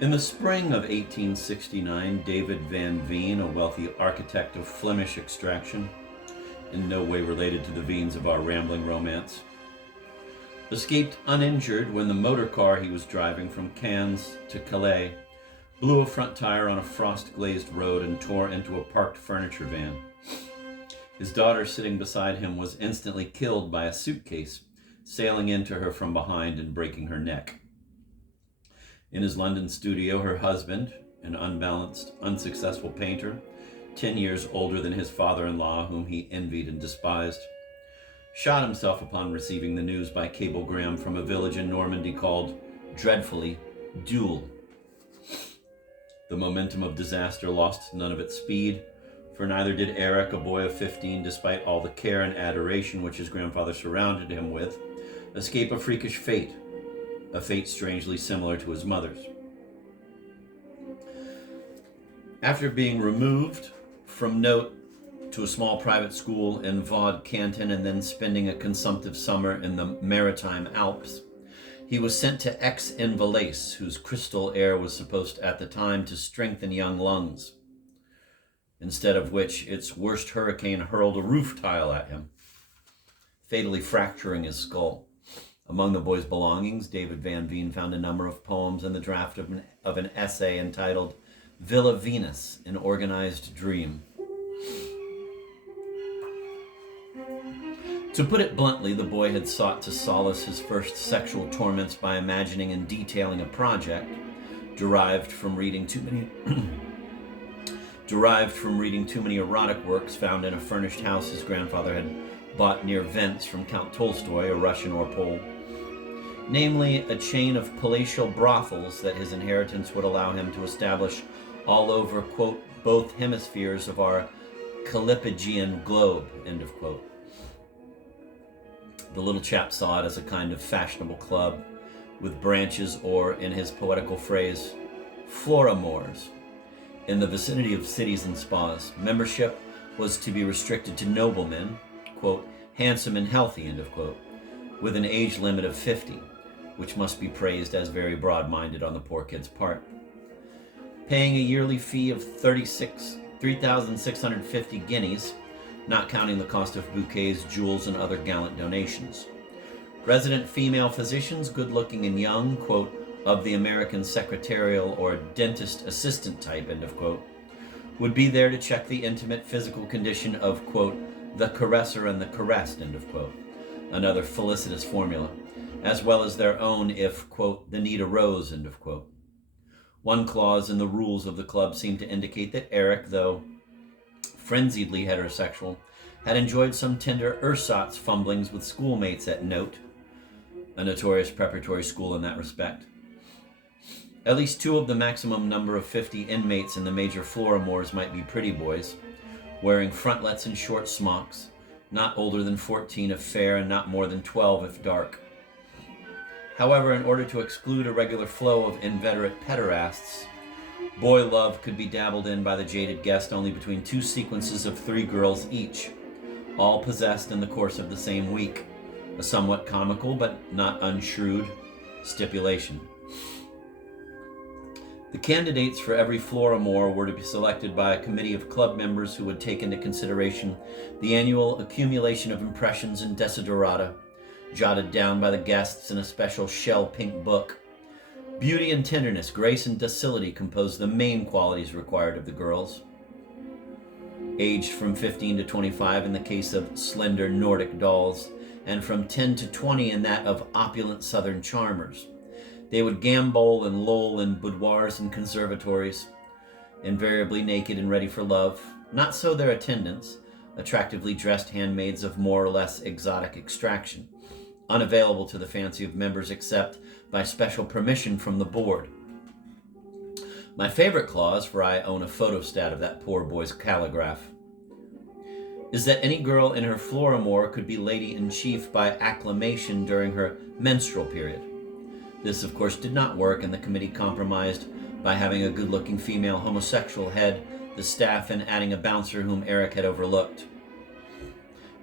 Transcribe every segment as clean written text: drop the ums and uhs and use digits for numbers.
In the spring of 1869, David Van Veen, a wealthy architect of Flemish extraction, in no way related to the Veens of our rambling romance, escaped uninjured when the motor car he was driving from Cannes to Calais blew a front tire on a frost-glazed road and tore into a parked furniture van. His daughter sitting beside him was instantly killed by a suitcase sailing into her from behind and breaking her neck. In his London studio, her husband, an unbalanced, unsuccessful painter, 10 years older than his father-in-law, whom he envied and despised, shot himself upon receiving the news by cablegram from a village in Normandy called, dreadfully, Dule. The momentum of disaster lost none of its speed, for neither did Eric, a boy of 15, despite all the care and adoration which his grandfather surrounded him with, escape a freakish fate, a fate strangely similar to his mother's. After being removed from Note to a small private school in Vaud Canton and then spending a consumptive summer in the Maritime Alps, he was sent to Aix-en-Valais, whose crystal air was supposed at the time to strengthen young lungs, instead of which its worst hurricane hurled a roof tile at him, fatally fracturing his skull. Among the boy's belongings, David Van Veen found a number of poems and the draft of an essay entitled Villa Venus, an Organized Dream. To put it bluntly, the boy had sought to solace his first sexual torments by imagining and detailing a project derived from reading too many erotic works found in a furnished house his grandfather had bought near Vents from Count Tolstoy, a Russian or Pole. Namely, a chain of palatial brothels that his inheritance would allow him to establish all over, quote, both hemispheres of our Callipygian globe, end of quote. The little chap saw it as a kind of fashionable club with branches or, in his poetical phrase, floramours, in the vicinity of cities and spas. Membership was to be restricted to noblemen, quote, handsome and healthy, end of quote, with an age limit of 50, which must be praised as very broad-minded on the poor kid's part. Paying a yearly fee of 3,650 guineas, not counting the cost of bouquets, jewels, and other gallant donations. Resident female physicians, good-looking and young, quote, of the American secretarial or dentist assistant type, end of quote, would be there to check the intimate physical condition of, quote, the caresser and the caressed, end of quote, another felicitous formula, as well as their own if, quote, the need arose, end of quote. One clause in the rules of the club seemed to indicate that Eric, though frenziedly heterosexual, had enjoyed some tender ersatz fumblings with schoolmates at Note, a notorious preparatory school in that respect. At least two of the maximum number of 50 inmates in the major floramours might be pretty boys, wearing frontlets and short smocks, not older than 14 if fair and not more than 12 if dark. However, in order to exclude a regular flow of inveterate pederasts, boy love could be dabbled in by the jaded guest only between two sequences of 3 girls each, all possessed in the course of the same week, a somewhat comical but not unshrewd stipulation. The candidates for every floramour were to be selected by a committee of club members who would take into consideration the annual accumulation of impressions and desiderata, jotted down by the guests in a special shell-pink book. Beauty and tenderness, grace and docility composed the main qualities required of the girls. Aged from 15 to 25 in the case of slender Nordic dolls, and from 10 to 20 in that of opulent southern charmers. They would gambol and loll in boudoirs and conservatories, invariably naked and ready for love. Not so their attendants, attractively dressed handmaids of more or less exotic extraction, unavailable to the fancy of members except by special permission from the board. My favorite clause, for I own a photostat of that poor boy's calligraph, is that any girl in her floramour could be lady-in-chief by acclamation during her menstrual period. This, of course, did not work, and the committee compromised by having a good-looking female homosexual head the staff and adding a bouncer whom Eric had overlooked.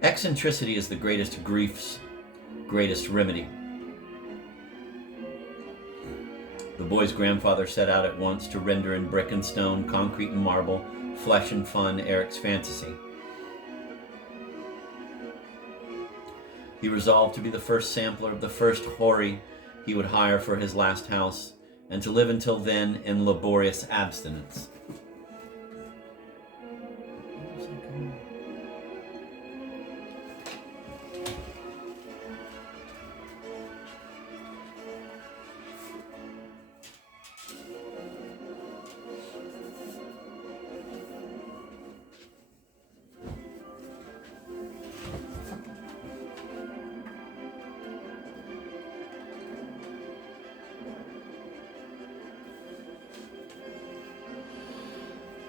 Eccentricity is the greatest grief's greatest remedy. The boy's grandfather set out at once to render in brick and stone, concrete and marble, flesh and fun, Eric's fantasy. He resolved to be the first sampler of the first houri he would hire for his last house, and to live until then in laborious abstinence.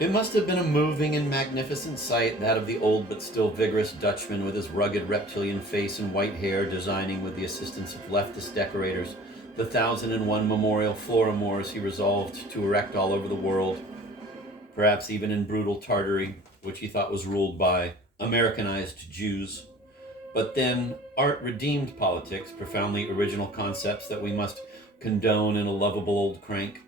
It must have been a moving and magnificent sight, that of the old but still vigorous Dutchman with his rugged reptilian face and white hair, designing with the assistance of leftist decorators the 1,001 memorial Florimores he resolved to erect all over the world, perhaps even in brutal Tartary, which he thought was ruled by Americanized Jews. But then, art redeemed politics, profoundly original concepts that we must condone in a lovable old crank.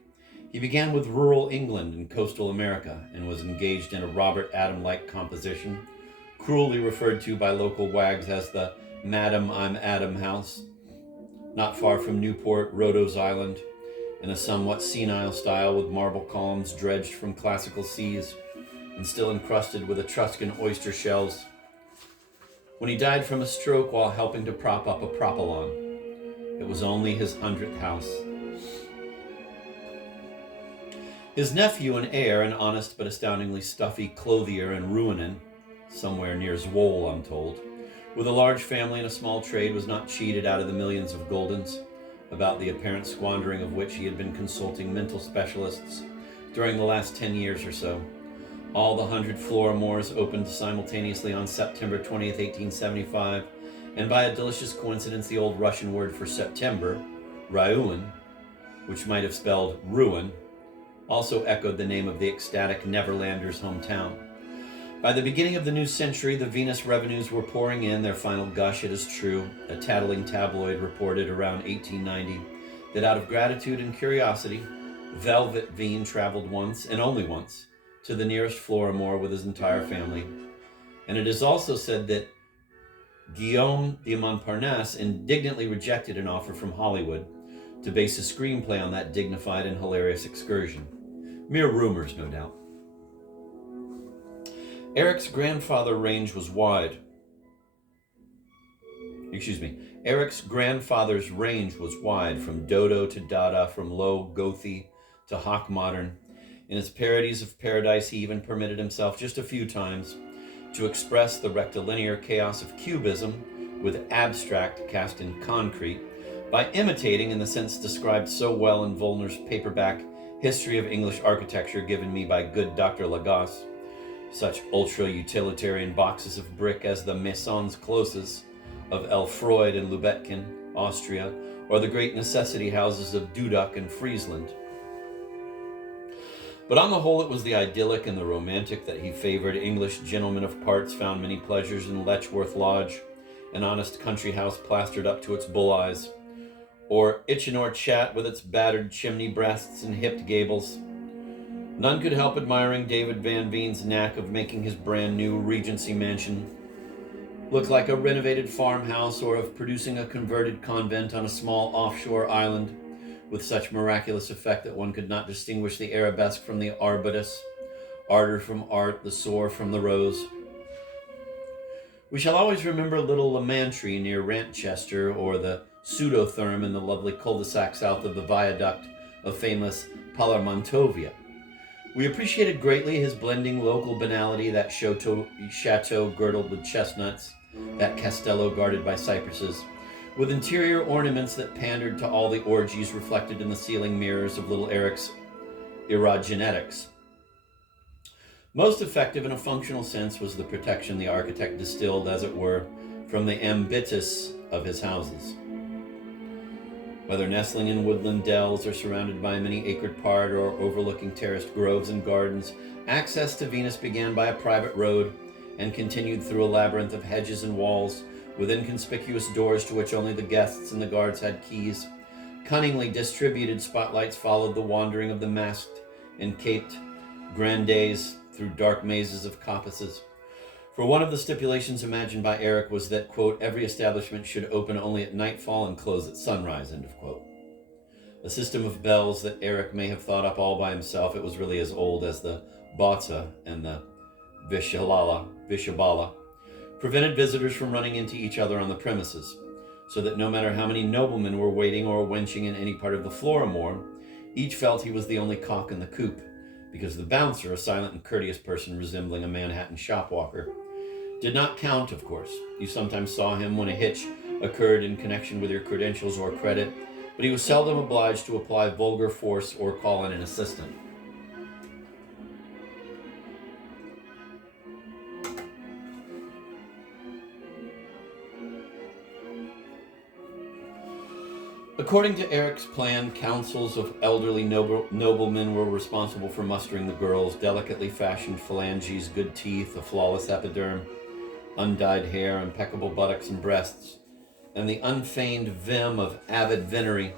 He began with rural England and coastal America, and was engaged in a Robert Adam-like composition, cruelly referred to by local wags as the Madam I'm Adam House, not far from Newport, Rhodos Island, in a somewhat senile style with marble columns dredged from classical seas and still encrusted with Etruscan oyster shells. When he died from a stroke while helping to prop up a propylon, it was only his 100th house. His nephew and heir, an honest but astoundingly stuffy clothier in Ruinen, somewhere near Zwolle, I'm told, with a large family and a small trade, was not cheated out of the millions of guldens, about the apparent squandering of which he had been consulting mental specialists during the last 10 years or so. All the 100 Florimores opened simultaneously on September 20th, 1875, and by a delicious coincidence, the old Russian word for September, Ryuin, which might have spelled ruin, also echoed the name of the ecstatic Neverlander's hometown. By the beginning of the new century, the Venus revenues were pouring in their final gush, it is true. A tattling tabloid reported around 1890 that out of gratitude and curiosity, Velvet Veen traveled once, and only once, to the nearest Florimore with his entire family. And it is also said that Guillaume de Montparnasse indignantly rejected an offer from Hollywood to base a screenplay on that dignified and hilarious excursion. Mere rumors, no doubt. Eric's grandfather's range was wide from Dodo to Dada, from low Gothy to Hock Modern. In his parodies of Paradise, he even permitted himself just a few times to express the rectilinear chaos of cubism with abstract cast in concrete by imitating, in the sense described so well in Vollner's paperback History of English Architecture given me by good Dr. Lagasse, such ultra-utilitarian boxes of brick as the Maisons Closes of Elfreud and Lubetkin, Austria, or the great necessity houses of Duduk and Friesland. But on the whole, it was the idyllic and the romantic that he favored. English gentlemen of parts found many pleasures in Letchworth Lodge, an honest country house plastered up to its bull eyes, or Itchenor Chat with its battered chimney breasts and hipped gables. None could help admiring David Van Veen's knack of making his brand new Regency mansion look like a renovated farmhouse, or of producing a converted convent on a small offshore island with such miraculous effect that one could not distinguish the arabesque from the arbutus, ardor from art, the soar from the rose. We shall always remember little Lamantry near Rantchester, or the pseudotherm in the lovely cul-de-sac south of the viaduct of famous Palermontovia. We appreciated greatly his blending local banality, that chateau girdled with chestnuts, that castello guarded by cypresses, with interior ornaments that pandered to all the orgies reflected in the ceiling mirrors of little Eric's erogenetics. Most effective in a functional sense was the protection the architect distilled, as it were, from the ambitus of his houses. Whether nestling in woodland dells or surrounded by a many-acred park or overlooking terraced groves and gardens, access to Venus began by a private road and continued through a labyrinth of hedges and walls with inconspicuous doors to which only the guests and the guards had keys, Cunningly distributed spotlights followed the wandering of the masked and caped grandees through dark mazes of coppices. For one of the stipulations imagined by Eric was that, quote, every establishment should open only at nightfall and close at sunrise, end of quote. A system of bells that Eric may have thought up all by himself. It was really as old as the Bata and the Vishabala, prevented visitors from running into each other on the premises, so that no matter how many noblemen were waiting or wenching in any part of the Florimore, each felt he was the only cock in the coop, because the bouncer, a silent and courteous person resembling a Manhattan shopwalker, did not count, of course. You sometimes saw him when a hitch occurred in connection with your credentials or credit, but he was seldom obliged to apply vulgar force or call in an assistant. According to Eric's plan, councils of elderly noblemen were responsible for mustering the girls, delicately fashioned phalanges, good teeth, a flawless epiderm, undyed hair, impeccable buttocks and breasts, and the unfeigned vim of avid venery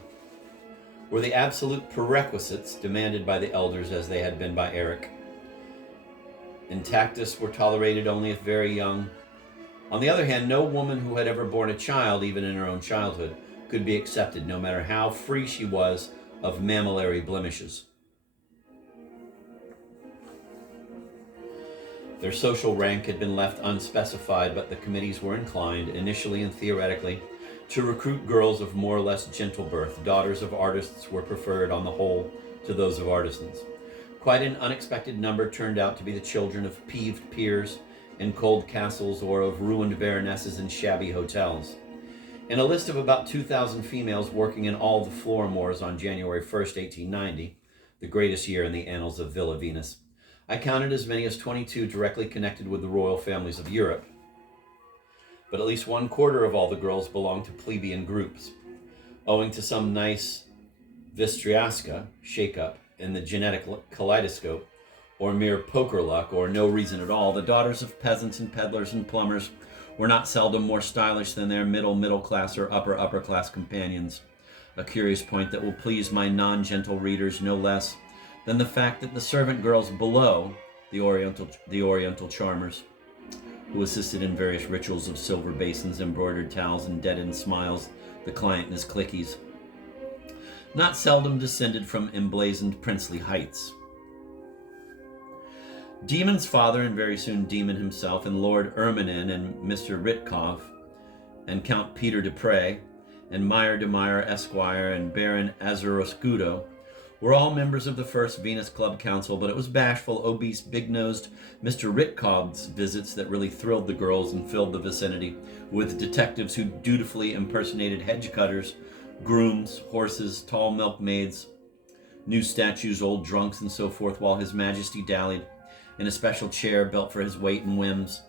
were the absolute prerequisites demanded by the elders as they had been by Eric. Intactus were tolerated only if very young. On the other hand, no woman who had ever borne a child, even in her own childhood, could be accepted, no matter how free she was of mammillary blemishes. Their social rank had been left unspecified, but the committees were inclined, initially and theoretically, to recruit girls of more or less gentle birth. Daughters of artists were preferred on the whole to those of artisans. Quite an unexpected number turned out to be the children of peeved peers in cold castles or of ruined baronesses in shabby hotels. In a list of about 2,000 females working in all the Florimores on January 1st, 1890, the greatest year in the annals of Villa Venus, I counted as many as 22 directly connected with the royal families of Europe. But at least 1/4 of all the girls belonged to plebeian groups. Owing to some nice Vistriasca shake-up in the genetic kaleidoscope, or mere poker luck, or no reason at all, the daughters of peasants and peddlers and plumbers were not seldom more stylish than their middle class or upper class companions. A curious point that will please my non-gentle readers no less than the fact that the servant girls below, the Oriental charmers, who assisted in various rituals of silver basins, embroidered towels, and deadened smiles, the client and his cliquies, not seldom descended from emblazoned princely heights. Demon's father, and very soon Demon himself, and Lord Erminin, and Mr. Ritkov, and Count Peter de Prey, and Meyer de Meyer Esquire, and Baron Azaroscudo, were all members of the first Venus Club Council, but it was bashful, obese, big-nosed Mr. Ritkov's visits that really thrilled the girls and filled the vicinity with detectives who dutifully impersonated hedge cutters, grooms, horses, tall milkmaids, new statues, old drunks, and so forth, while His Majesty dallied in a special chair built for his weight and whims,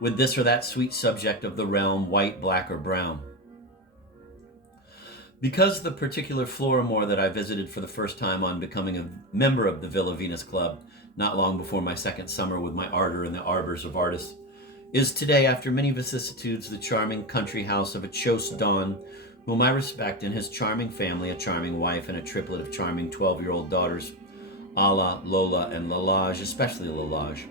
with this or that sweet subject of the realm, white, black, or brown. Because the particular Florimore that I visited for the first time on becoming a member of the Villa Venus Club, not long before my second summer with my ardor in the arbors of artists, is today, after many vicissitudes, the charming country house of a chose don, whom I respect, and his charming family, a charming wife, and a triplet of charming 12-year-old daughters, Ala, Lola, and Lalage, especially Lalage.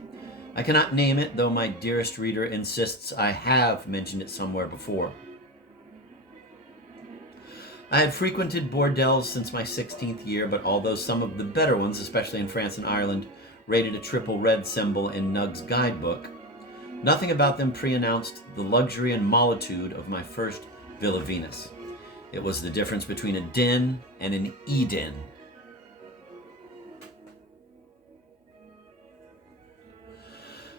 I cannot name it, though my dearest reader insists I have mentioned it somewhere before. I had frequented bordels since my 16th year, but although some of the better ones, especially in France and Ireland, rated a triple red symbol in Nugg's guidebook, nothing about them pre-announced the luxury and mollitude of my first Villa Venus. It was the difference between a den and an Eden.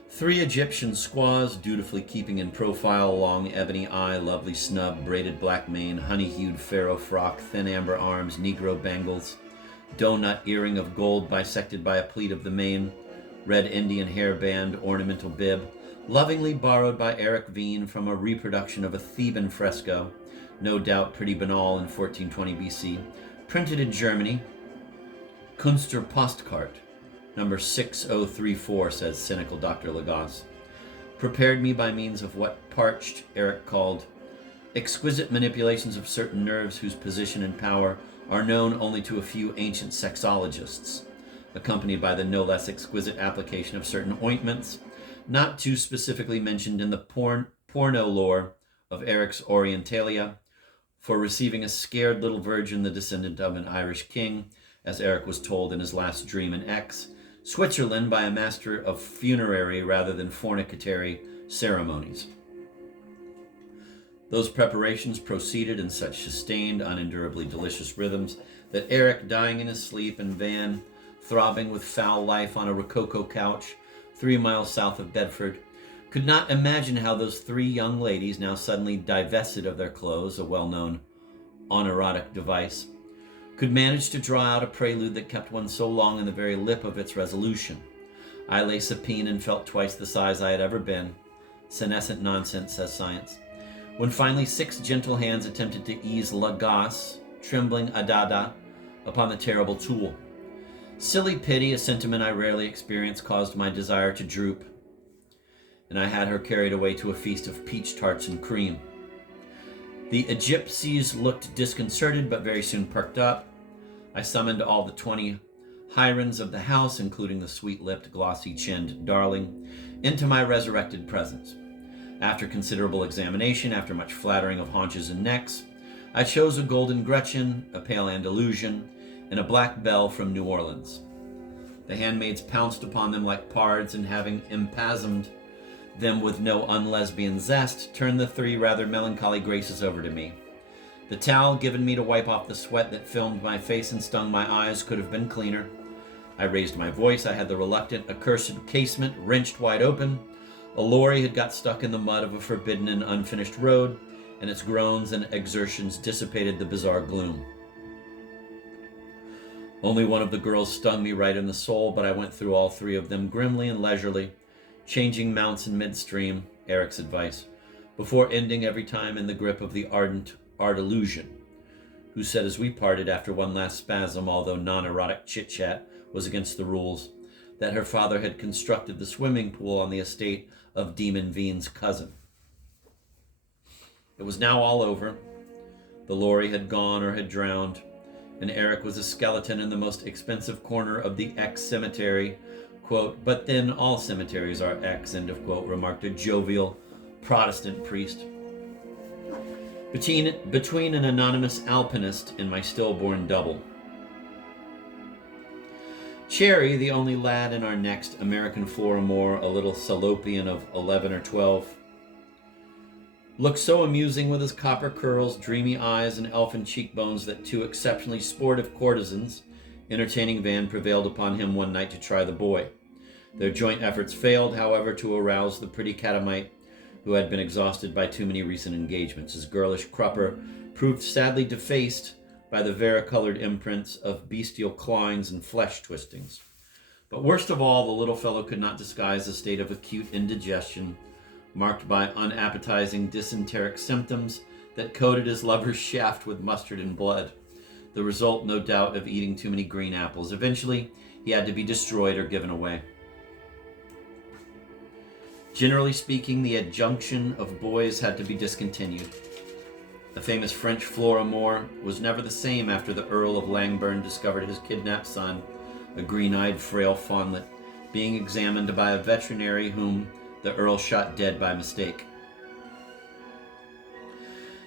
3 Egyptian squaws, dutifully keeping in profile, long ebony eye, lovely snub, braided black mane, honey-hued pharaoh frock, thin amber arms, negro bangles, donut earring of gold bisected by a pleat of the mane, red Indian hairband, ornamental bib, lovingly borrowed by Eric Veen from a reproduction of a Theban fresco, no doubt pretty banal in 1420 BC, printed in Germany, Kunster Postkarte, number 6034, says cynical Dr. Lagasse, prepared me by means of what Parched Eric called exquisite manipulations of certain nerves whose position and power are known only to a few ancient sexologists, accompanied by the no less exquisite application of certain ointments, not too specifically mentioned in the porno lore of Eric's Orientalia, for receiving a scared little virgin, the descendant of an Irish king, as Eric was told in his last dream in X, Switzerland by a master of funerary rather than fornicatory ceremonies. Those preparations proceeded in such sustained, unendurably delicious rhythms that Eric, dying in his sleep, and Van, throbbing with foul life on a rococo couch 3 miles south of Bedford, could not imagine how those three young ladies, now suddenly divested of their clothes, a well-known honoratic device, could manage to draw out a prelude that kept one so long in the very lip of its resolution. I lay supine and felt twice the size I had ever been. Senescent nonsense, says science. When finally 6 gentle hands attempted to ease la gosse, trembling adada, upon the terrible tool. Silly pity, a sentiment I rarely experience, caused my desire to droop, and I had her carried away to a feast of peach tarts and cream. The Egyptsies looked disconcerted, but very soon perked up. I summoned all the 20 hirons of the house, including the sweet-lipped, glossy-chinned darling, into my resurrected presence. After considerable examination, after much flattering of haunches and necks, I chose a golden Gretchen, a pale Andalusian, and a black belle from New Orleans. The handmaids pounced upon them like pards, and having empasmed them with no unlesbian zest, turned the 3 rather melancholy graces over to me. The towel given me to wipe off the sweat that filmed my face and stung my eyes could have been cleaner. I raised my voice. I had the reluctant, accursed casement wrenched wide open. A lorry had got stuck in the mud of a forbidden and unfinished road, and its groans and exertions dissipated the bizarre gloom. Only one of the girls stung me right in the soul, but I went through all 3 of them grimly and leisurely, changing mounts in midstream, Eric's advice, before ending every time in the grip of the ardent Ardelusian, who said as we parted after one last spasm, although non-erotic chit-chat was against the rules, that her father had constructed the swimming pool on the estate of Demon Veen's cousin. It was now all over. The lorry had gone or had drowned, and Eric was a skeleton in the most expensive corner of the X cemetery, quote, but then all cemeteries are X, end of quote, remarked a jovial Protestant priest. Between an anonymous alpinist and my stillborn double. Cherry, the only lad in our next American Florimore, a little Salopian of 11 or 12, looked so amusing with his copper curls, dreamy eyes, and elfin cheekbones that 2 exceptionally sportive courtesans, entertaining Van, prevailed upon him one night to try the boy. Their joint efforts failed, however, to arouse the pretty catamite, who had been exhausted by too many recent engagements. His girlish crupper proved sadly defaced by the varicolored imprints of bestial clawings and flesh twistings. But worst of all, the little fellow could not disguise a state of acute indigestion, marked by unappetizing dysenteric symptoms that coated his lover's shaft with mustard and blood, the result, no doubt, of eating too many green apples. Eventually, he had to be destroyed or given away. Generally speaking, the adjunction of boys had to be discontinued. The famous French Florimore was never the same after the Earl of Langbourn discovered his kidnapped son, a green-eyed, frail fawnlet, being examined by a veterinary whom the Earl shot dead by mistake.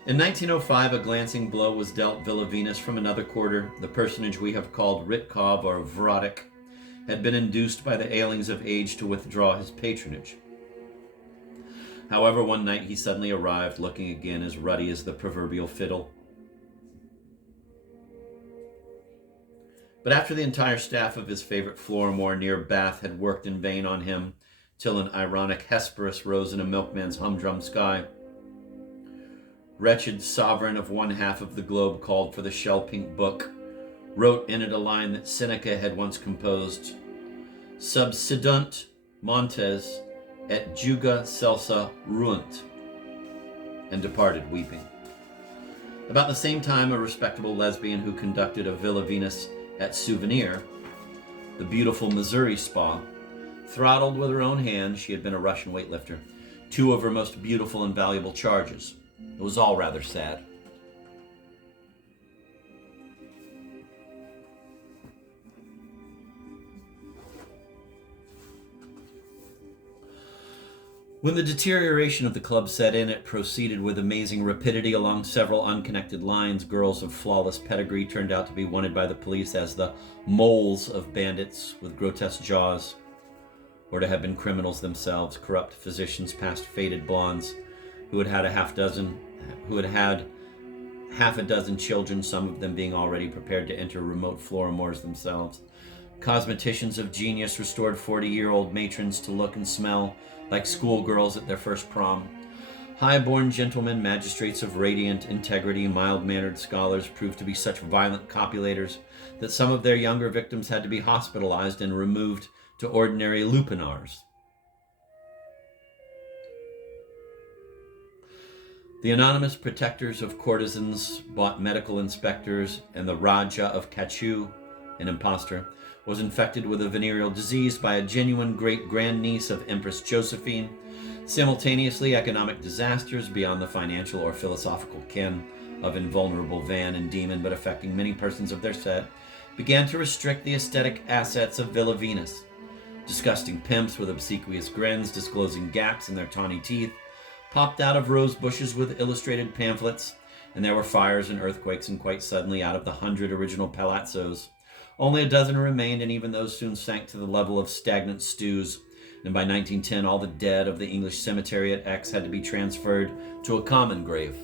In 1905, a glancing blow was dealt Villa Venus from another quarter. The personage we have called Ritkov or Vrodik had been induced by the ailings of age to withdraw his patronage. However, one night he suddenly arrived, looking again as ruddy as the proverbial fiddle. But after the entire staff of his favorite Florimore near Bath had worked in vain on him, till an ironic Hesperus rose in a milkman's humdrum sky, wretched sovereign of one half of the globe called for the shell-pink book, wrote in it a line that Seneca had once composed, Subsidunt montes et juga celsa ruunt, and departed weeping. About the same time, a respectable lesbian who conducted a Villa Venus at Souvenir, the beautiful Missouri spa, throttled with her own hand, she had been a Russian weightlifter, 2 of her most beautiful and valuable charges. It was all rather sad. When the deterioration of the club set in, it proceeded with amazing rapidity along several unconnected lines. Girls of flawless pedigree turned out to be wanted by the police as the moles of bandits with grotesque jaws, or to have been criminals themselves, corrupt physicians past faded blondes who had half a dozen children, some of them being already prepared to enter remote Florimores themselves. Cosmeticians of genius restored 40-year-old matrons to look and smell like schoolgirls at their first prom. High-born gentlemen, magistrates of radiant integrity, mild-mannered scholars proved to be such violent copulators that some of their younger victims had to be hospitalized and removed to ordinary lupinars. The anonymous protectors of courtesans bought medical inspectors, and the Raja of Kachu, an impostor, was infected with a venereal disease by a genuine great-grandniece of Empress Josephine. Simultaneously, economic disasters beyond the financial or philosophical ken of invulnerable Van and Demon, but affecting many persons of their set, began to restrict the aesthetic assets of Villa Venus. Disgusting pimps with obsequious grins disclosing gaps in their tawny teeth popped out of rose bushes with illustrated pamphlets, and there were fires and earthquakes, and quite suddenly, out of the 100 original palazzos, only a dozen remained, and even those soon sank to the level of stagnant stews. And by 1910, all the dead of the English cemetery at X had to be transferred to a common grave.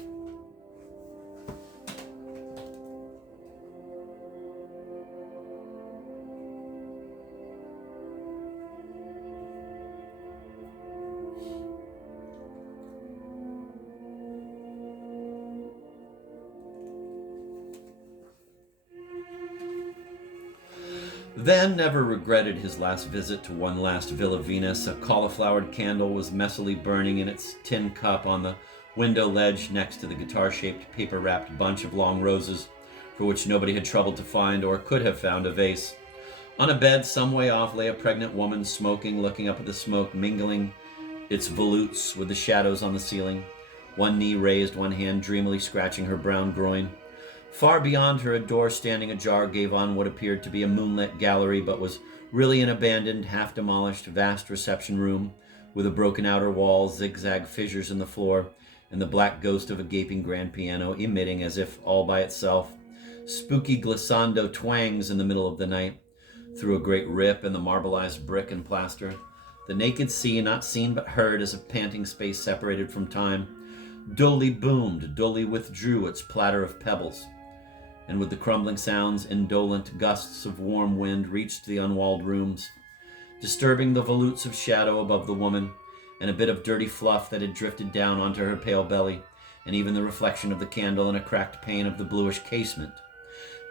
Van never regretted his last visit to one last Villa Venus. A cauliflowered candle was messily burning in its tin cup on the window ledge next to the guitar-shaped, paper-wrapped bunch of long roses, for which nobody had troubled to find or could have found a vase. On a bed some way off lay a pregnant woman, smoking, looking up at the smoke, mingling its volutes with the shadows on the ceiling. One knee raised, one hand dreamily scratching her brown groin. Far beyond her, a door standing ajar gave on what appeared to be a moonlit gallery, but was really an abandoned, half-demolished, vast reception room with a broken outer wall, zigzag fissures in the floor, and the black ghost of a gaping grand piano emitting, as if all by itself, spooky glissando twangs in the middle of the night. Through a great rip in the marbleized brick and plaster, the naked sea, not seen but heard as a panting space separated from time, dully boomed, dully withdrew its platter of pebbles. And with the crumbling sounds, indolent gusts of warm wind reached the unwalled rooms, disturbing the volutes of shadow above the woman, and a bit of dirty fluff that had drifted down onto her pale belly, and even the reflection of the candle in a cracked pane of the bluish casement.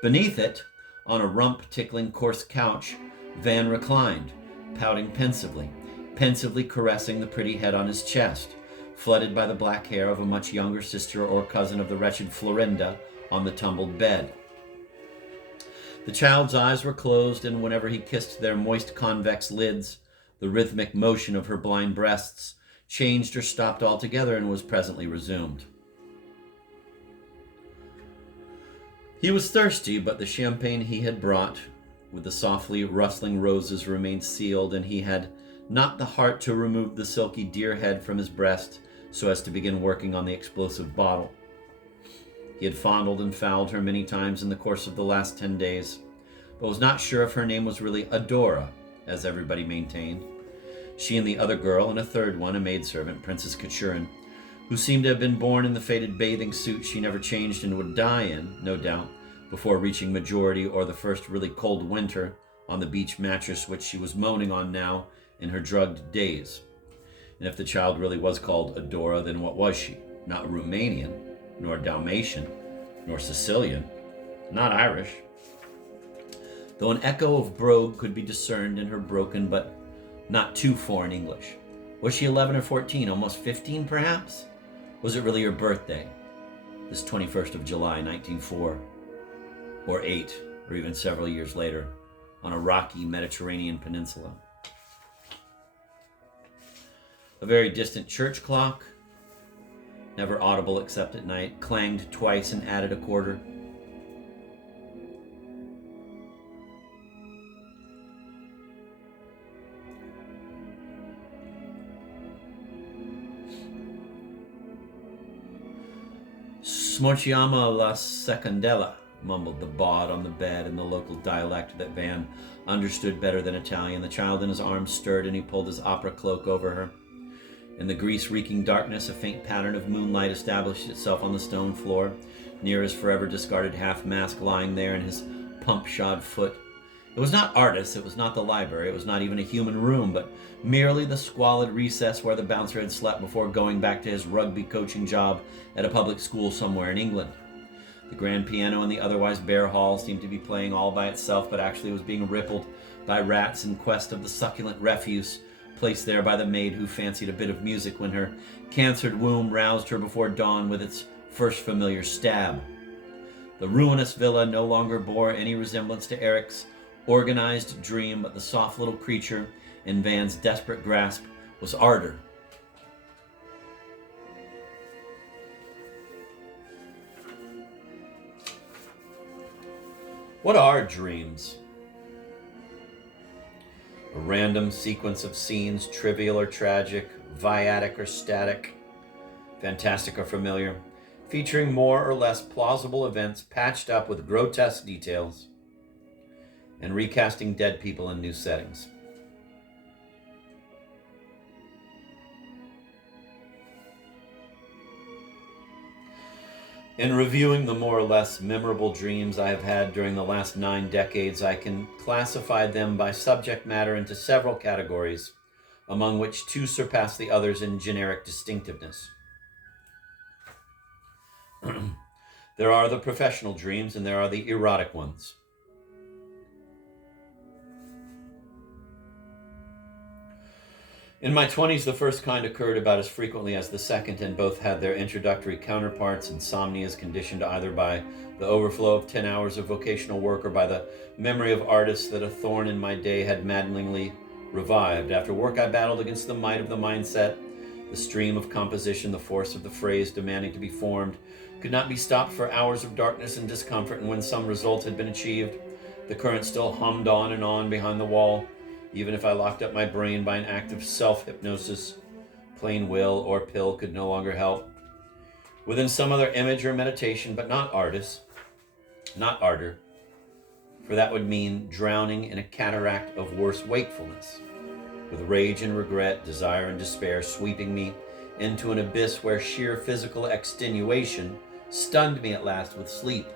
Beneath it, on a rump-tickling coarse couch, Van reclined, pouting pensively caressing the pretty head on his chest, flooded by the black hair of a much younger sister or cousin of the wretched Florinda, on the tumbled bed. The child's eyes were closed, and whenever he kissed their moist convex lids, the rhythmic motion of her blind breasts changed or stopped altogether and was presently resumed. He was thirsty, but the champagne he had brought, with the softly rustling roses, remained sealed, and he had not the heart to remove the silky deer head from his breast so as to begin working on the explosive bottle. He had fondled and fouled her many times in the course of the last 10 days, but was not sure if her name was really Adora, as everybody maintained. She and the other girl, and a third one, a maidservant, Princess Kachurin, who seemed to have been born in the faded bathing suit she never changed and would die in, no doubt, before reaching majority or the first really cold winter on the beach mattress which she was moaning on now in her drugged days. And if the child really was called Adora, then what was she? Not Romanian, nor Dalmatian, nor Sicilian, not Irish. Though an echo of brogue could be discerned in her broken but not too foreign English. Was she 11 or 14, almost 15 perhaps? Was it really her birthday, this 21st of July, 1904, or 8, or even several years later, on a rocky Mediterranean peninsula? A very distant church clock, never audible except at night, clanged twice and added a quarter. Smorchiamo la secondella, mumbled the bawd on the bed in the local dialect that Van understood better than Italian. The child in his arms stirred, and he pulled his opera cloak over her. In the grease-reeking darkness, a faint pattern of moonlight established itself on the stone floor, near his forever discarded half-mask lying there and his pump-shod foot. It was not Artis, it was not the library, it was not even a human room, but merely the squalid recess where the bouncer had slept before going back to his rugby coaching job at a public school somewhere in England. The grand piano in the otherwise bare hall seemed to be playing all by itself, but actually was being rippled by rats in quest of the succulent refuse placed there by the maid who fancied a bit of music when her cancered womb roused her before dawn with its first familiar stab. The ruinous villa no longer bore any resemblance to Eric's organized dream, but the soft little creature in Van's desperate grasp was Ardor. What are dreams? A random sequence of scenes, trivial or tragic, viatic or static, fantastic or familiar, featuring more or less plausible events patched up with grotesque details and recasting dead people in new settings. In reviewing the more or less memorable dreams I have had during the last 9 decades, I can classify them by subject matter into several categories, among which 2 surpass the others in generic distinctiveness. There are the professional dreams and there are the erotic ones. In my 20s, the first kind occurred about as frequently as the second, and both had their introductory counterparts, insomnias conditioned either by the overflow of 10 hours of vocational work or by the memory of artists that a thorn in my day had maddeningly revived. After work, I battled against the might of the mindset. The stream of composition, the force of the phrase demanding to be formed, could not be stopped for hours of darkness and discomfort, and when some result had been achieved, the current still hummed on and on behind the wall. Even if I locked up my brain by an act of self-hypnosis, plain will or pill could no longer help. Within some other image or meditation, but not artist, not ardor, for that would mean drowning in a cataract of worse wakefulness, with rage and regret, desire and despair sweeping me into an abyss where sheer physical extenuation stunned me at last with sleep.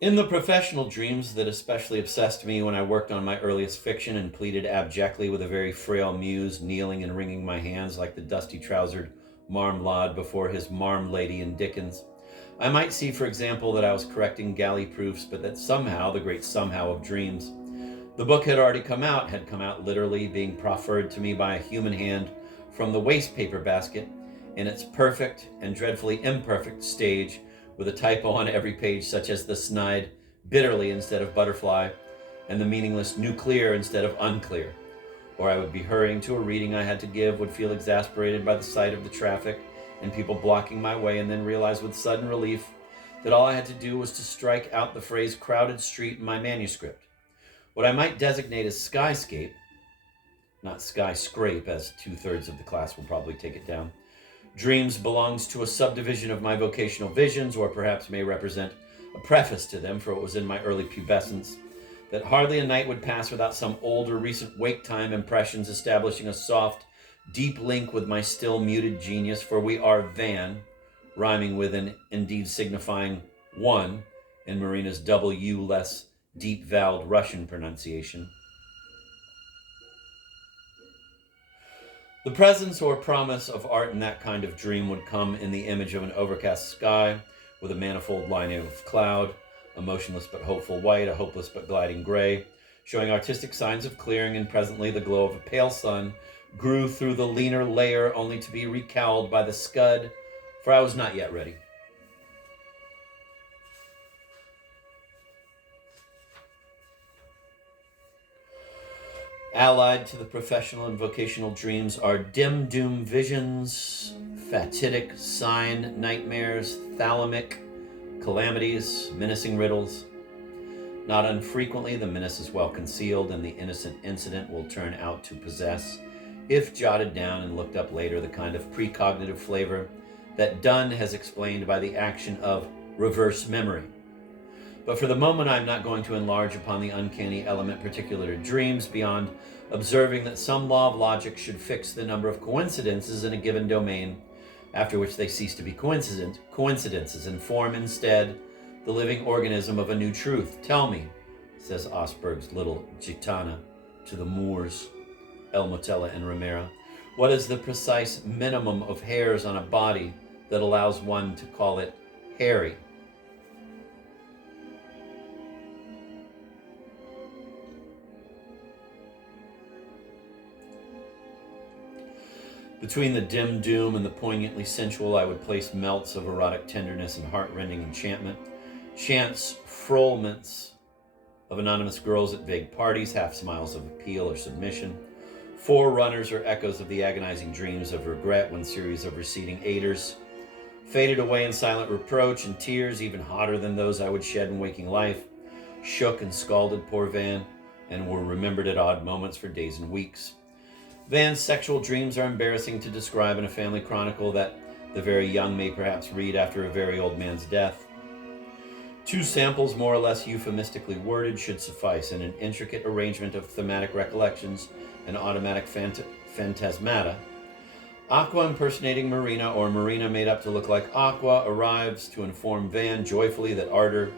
In the professional dreams that especially obsessed me when I worked on my earliest fiction and pleaded abjectly with a very frail muse, kneeling and wringing my hands like the dusty-trousered marmalade before his marmalady in Dickens, I might see, for example, that I was correcting galley proofs, but that somehow, the great somehow of dreams, the book had already come out literally, being proffered to me by a human hand from the waste paper basket in its perfect and dreadfully imperfect stage, with a typo on every page, such as the snide bitterly instead of butterfly, and the meaningless nuclear instead of unclear. Or I would be hurrying to a reading I had to give, would feel exasperated by the sight of the traffic and people blocking my way, and then realize with sudden relief that all I had to do was to strike out the phrase crowded street in my manuscript. What I might designate as skyscape, not skyscrape, as 2/3 of the class will probably take it down, dreams belongs to a subdivision of my vocational visions, or perhaps may represent a preface to them, for it was in my early pubescence that hardly a night would pass without some old or recent wake time impressions establishing a soft, deep link with my still muted genius, for we are Van, rhyming with and indeed signifying one in Marina's W less deep-voweled Russian pronunciation. The presence or promise of art in that kind of dream would come in the image of an overcast sky with a manifold lining of cloud, a motionless but hopeful white, a hopeless but gliding gray, showing artistic signs of clearing, and presently the glow of a pale sun grew through the leaner layer, only to be recowled by the scud, for I was not yet ready. Allied to the professional and vocational dreams are dim doom visions, fatidic sign nightmares, thalamic calamities, menacing riddles. Not unfrequently, the menace is well concealed, and the innocent incident will turn out to possess, if jotted down and looked up later, the kind of precognitive flavor that Dunn has explained by the action of reverse memory. But for the moment, I'm not going to enlarge upon the uncanny element particular to dreams beyond observing that some law of logic should fix the number of coincidences in a given domain, after which they cease to be coincidences and form instead the living organism of a new truth. Tell me, says Osberg's little Gitana to the Moors, El Motella and Romero, what is the precise minimum of hairs on a body that allows one to call it hairy? Between the dim doom and the poignantly sensual, I would place melts of erotic tenderness and heart-rending enchantment, chance frolments of anonymous girls at vague parties, half smiles of appeal or submission, forerunners or echoes of the agonizing dreams of regret when series of receding aiders faded away in silent reproach, and tears, even hotter than those I would shed in waking life, shook and scalded poor Van and were remembered at odd moments for days and weeks. Van's sexual dreams are embarrassing to describe in a family chronicle that the very young may perhaps read after a very old man's death. 2 samples, more or less euphemistically worded, should suffice in an intricate arrangement of thematic recollections and automatic phantasmata. Aqua impersonating Marina, or Marina made up to look like Aqua, arrives to inform Van joyfully that Ardor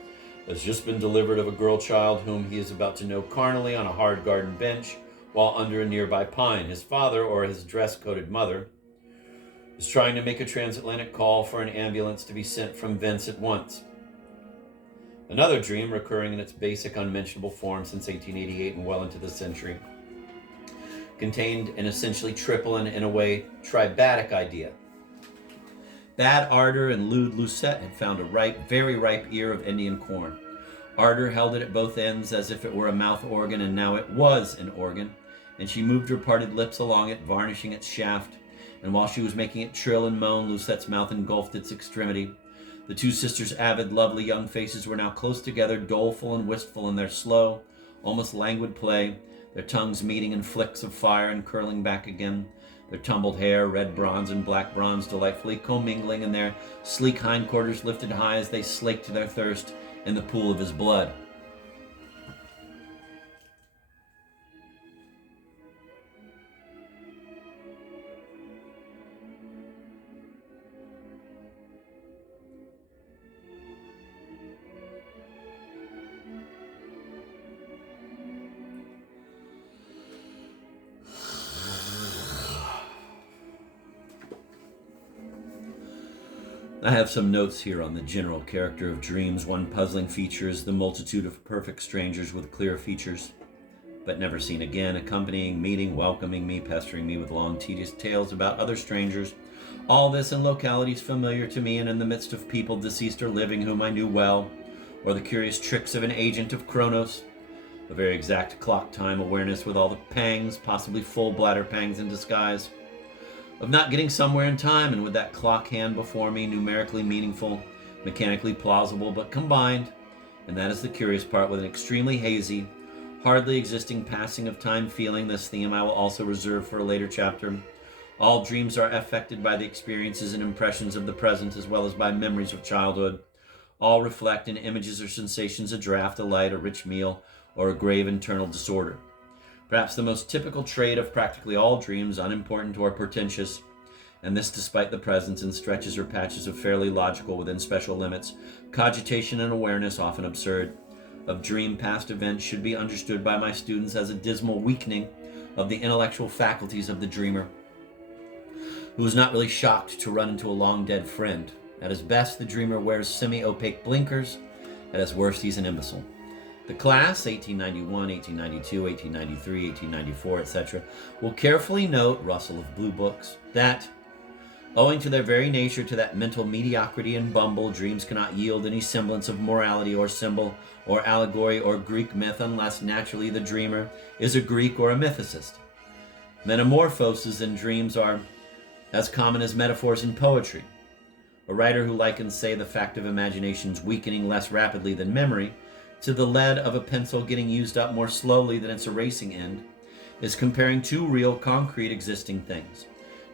has just been delivered of a girl child whom he is about to know carnally on a hard garden bench while under a nearby pine. His father, or his dress-coated mother, is trying to make a transatlantic call for an ambulance to be sent from Vence at once. Another dream, recurring in its basic unmentionable form since 1888 and well into the century, contained an essentially triple and, in a way, tribatic idea. Bad Ardor and lewd Lucette had found a very ripe ear of Indian corn. Ardor held it at both ends as if it were a mouth organ, and now it was an organ, and she moved her parted lips along it, varnishing its shaft, and while she was making it trill and moan, Lucette's mouth engulfed its extremity. The 2 sisters' avid, lovely young faces were now close together, doleful and wistful in their slow, almost languid play, their tongues meeting in flicks of fire and curling back again, their tumbled hair, red bronze and black bronze, delightfully commingling, and their sleek hindquarters lifted high as they slaked their thirst in the pool of his blood. I have some notes here on the general character of dreams. One puzzling feature is the multitude of perfect strangers with clear features, but never seen again, accompanying, meeting, welcoming me, pestering me with long, tedious tales about other strangers. All this in localities familiar to me and in the midst of people deceased or living whom I knew well, or the curious tricks of an agent of Kronos, a very exact clock time awareness with all the pangs, possibly full bladder pangs in disguise, of not getting somewhere in time, and with that clock hand before me, numerically meaningful, mechanically plausible, but combined, and that is the curious part, with an extremely hazy, hardly existing passing of time feeling. This theme I will also reserve for a later chapter. All dreams are affected by the experiences and impressions of the present, as well as by memories of childhood. All reflect in images or sensations a draught, a light, a rich meal, or a grave internal disorder. Perhaps the most typical trait of practically all dreams, unimportant or portentous, and this despite the presence in stretches or patches of fairly logical within special limits, cogitation and awareness, often absurd, of dream past events should be understood by my students as a dismal weakening of the intellectual faculties of the dreamer, who is not really shocked to run into a long-dead friend. At his best, the dreamer wears semi-opaque blinkers. At his worst, he's an imbecile. The class, 1891, 1892, 1893, 1894, etc., will carefully note, rustle of blue books, that Owing to their very nature to that mental mediocrity and bumble, dreams cannot yield any semblance of morality or symbol or allegory or Greek myth unless naturally the dreamer is a Greek or a mythicist. Metamorphoses in dreams are as common as metaphors in poetry. A writer who likens, say, the fact of imagination's weakening less rapidly than memory to the lead of a pencil getting used up more slowly than its erasing end is comparing two real, concrete, existing things.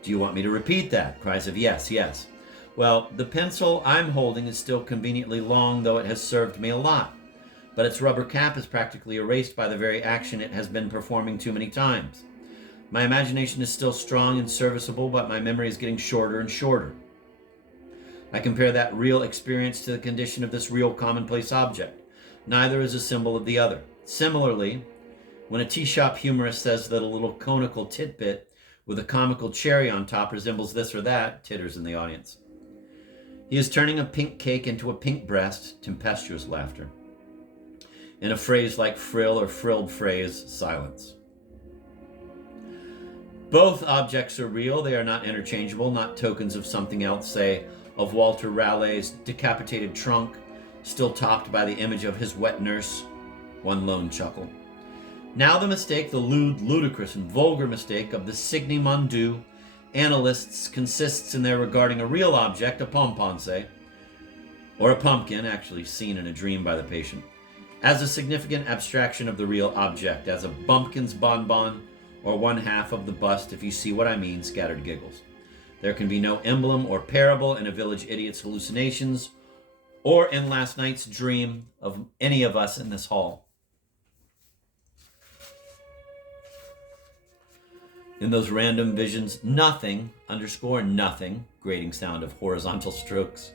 Do you want me to repeat that? Cries of yes, yes. Well, the pencil I'm holding is still conveniently long, though it has served me a lot. But its rubber cap is practically erased by the very action it has been performing too many times. My imagination is still strong and serviceable, but my memory is getting shorter and shorter. I compare that real experience to the condition of this real commonplace object. Neither is a symbol of the other. Similarly, when a tea shop humorist says that a little conical titbit with a comical cherry on top resembles this or that, titters in the audience. He is turning a pink cake into a pink breast, tempestuous laughter. In a phrase like frill or frilled phrase, silence. Both objects are real. They are not interchangeable, not tokens of something else, say, of Walter Raleigh's decapitated trunk, still topped by the image of his wet nurse. One lone chuckle. Now the mistake, the lewd, ludicrous, and vulgar mistake of the Signy Mundu analysts consists in their regarding a real object, a pomponce, or a pumpkin, actually seen in a dream by the patient, as a significant abstraction of the real object, as a bumpkin's bonbon, or one half of the bust, if you see what I mean, scattered giggles. There can be no emblem or parable in a village idiot's hallucinations, or in last night's dream of any of us in this hall. In those random visions, nothing, underscore nothing, grating sound of horizontal strokes,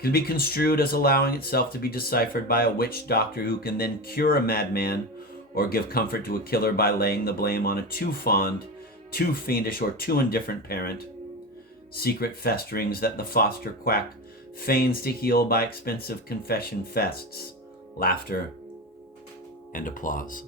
can be construed as allowing itself to be deciphered by a witch doctor who can then cure a madman or give comfort to a killer by laying the blame on a too fond, too fiendish, or too indifferent parent. Secret festerings that the foster quack feigns to heal by expensive confession fests, laughter, and applause.